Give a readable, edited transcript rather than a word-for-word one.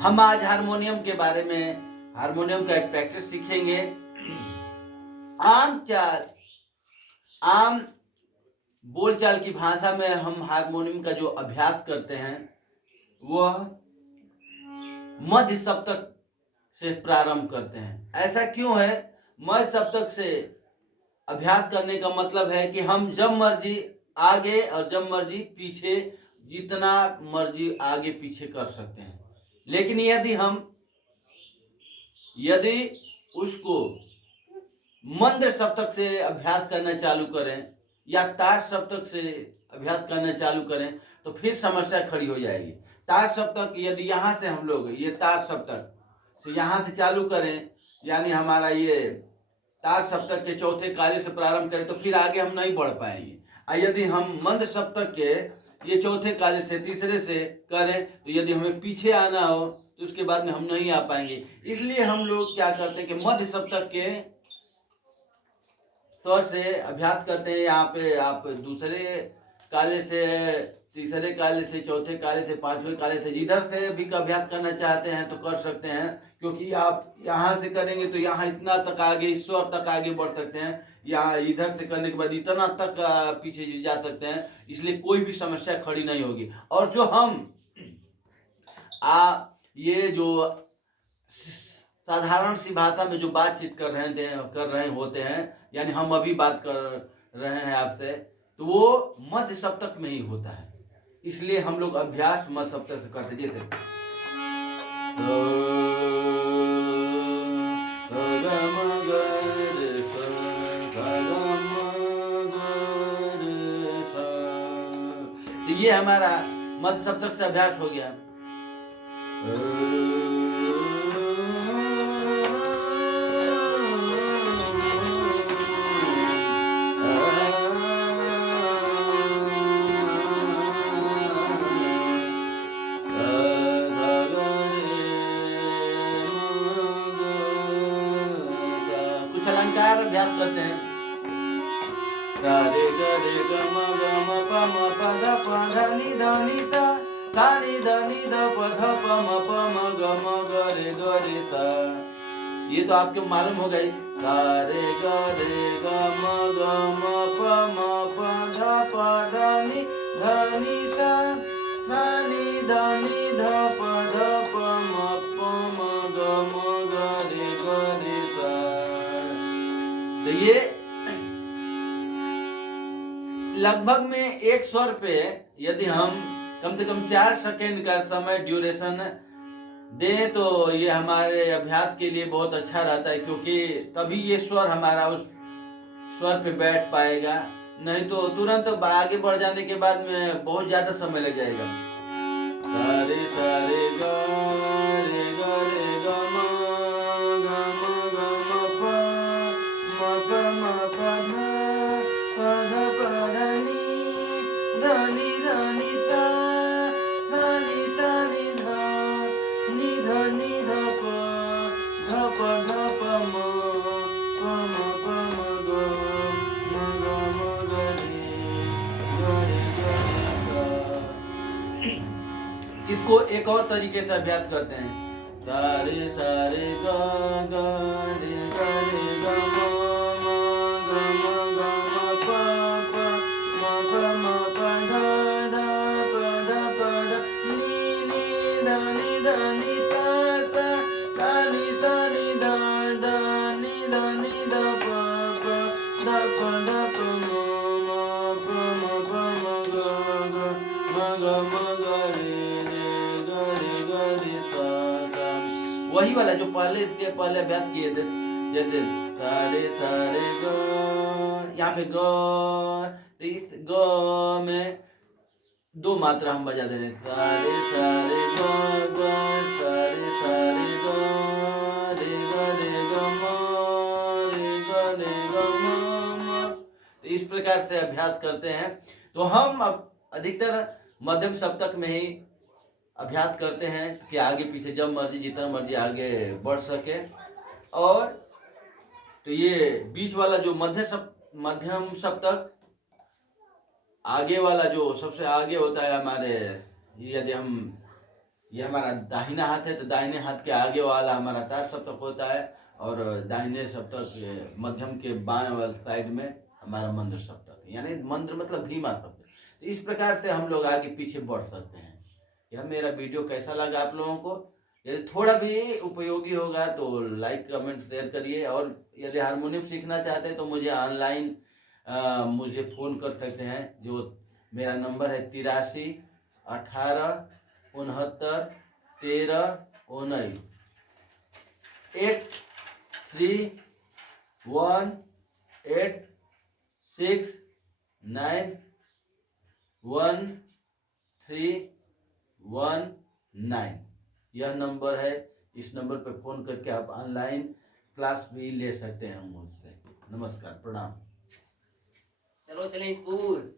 हम आज हारमोनियम के बारे में, हारमोनियम का एक प्रैक्टिस सीखेंगे। आम बोलचाल की भाषा में हम हारमोनियम का जो अभ्यास करते हैं वह मध्य सप्तक से प्रारंभ करते हैं। ऐसा क्यों है? मध्य सप्तक से अभ्यास करने का मतलब है कि हम जब मर्जी आगे और जब मर्जी पीछे, जितना मर्जी आगे पीछे कर सकते हैं। लेकिन यदि उसको मंद्र सप्तक से अभ्यास करना चालू करें या तार सप्तक से अभ्यास करना चालू करें तो फिर समस्या खड़ी हो जाएगी। तार सप्तक यदि यहाँ से हम लोग ये तार सप्तक से यहाँ से चालू करें, यानी हमारा ये तार सप्तक के चौथे काले से प्रारंभ करें तो फिर आगे हम नहीं बढ़ पाएंगे। यदि हम मंद सप्तक के ये चौथे काले से तीसरे से करें तो यदि हमें पीछे आना हो तो उसके बाद में हम नहीं आ पाएंगे। इसलिए हम लोग क्या करते हैं कि मध्य सप्तक के स्वर से अभ्यास करते हैं। यहाँ पे आप दूसरे काले से, तीसरे काले से, चौथे काले से, पांचवें काले से, जिधर से भी अभ्यास करना चाहते हैं तो कर सकते हैं, क्योंकि आप यहाँ से करेंगे तो यहाँ इतना तक आगे, इस स्वर तक आगे बढ़ सकते हैं, यहाँ इधर से करने के बाद इतना तक पीछे जा सकते हैं। इसलिए कोई भी समस्या खड़ी नहीं होगी। और जो हम ये जो साधारण सी भाषा में जो बातचीत कर रहे होते हैं, यानी हम अभी बात कर रहे हैं आपसे, तो वो मध्य सप्तक में ही होता है। इसलिए हम लोग अभ्यास मध्य सप्तक से करते। जैसे तो ये हमारा मध्य सप्तक से अभ्यास हो गया। कुछ अलंकार अभ्यास करते हैं। रे ग रे ग म ग म प म प ध प ध नि ध नि थ थ नि ध नि ध प ध प म ग रे थ। ये तो आपको मालूम हो गई। रे ग म ग म प ध प ध नि सा थ नि ध ध प ध प म ग रे थ। तो ये लगभग में एक स्वर पे यदि हम कम से कम 4 सेकेंड का समय ड्यूरेशन दें तो ये हमारे अभ्यास के लिए बहुत अच्छा रहता है, क्योंकि तभी ये स्वर हमारा उस स्वर पे बैठ पाएगा। नहीं तो तुरंत आगे बढ़ जाने के बाद में बहुत ज्यादा समय लग जाएगा। रे सा रे ग रे ग म ग म प म प ध प ध नि ध नि थ थ नि सा नि ध नि ध प ध प म ग रे। इसको एक और तरीके से अभ्यास करते हैं। सारे सारे ग रे ग म प म प ध प ध नि ध नि थ सा सा नि ध नि ध प ध प म ग रे थ। वही वाला जो पहले अभ्यास किए थे, जैसे सारे सारे ग, यहाँ पे ग, तो इस ग में 2 मात्रा हम बजा दे रहे हैं। सारे सारे ग सारे सारे ग रे ग म म। तो इस प्रकार से अभ्यास करते हैं। तो हम अब अधिकतर मध्यम सप्तक में ही अभ्यास करते हैं कि आगे पीछे जब मर्जी, जितना मर्जी आगे बढ़ सके। और तो ये बीच वाला जो मध्यम सप्तक, आगे वाला जो सबसे आगे होता है हमारे, यदि हम ये हमारा दाहिना हाथ है, तो दाहिने हाथ के आगे वाला हमारा तार सप्तक होता है, और दाहिने सप्तक के मध्यम के बाएं वाले साइड में हमारा मंत्र सप्तक, यानी मंत्र मतलब धीमा सप्तक। तो इस प्रकार से हम लोग आगे पीछे बढ़ सकते हैं। यह मेरा वीडियो कैसा लगा आप लोगों को? यदि थोड़ा भी उपयोगी होगा तो लाइक कमेंट शेयर करिए, और यदि हारमोनियम सीखना चाहते हैं तो मुझे ऑनलाइन मुझे फ़ोन कर सकते हैं। जो मेरा नंबर है 83 18 69 13 19 8318691319। यह नंबर है। इस नंबर पर फ़ोन करके आप ऑनलाइन क्लास भी ले सकते हैं मुझसे। नमस्कार, प्रणाम। चलो चलें स्कूल।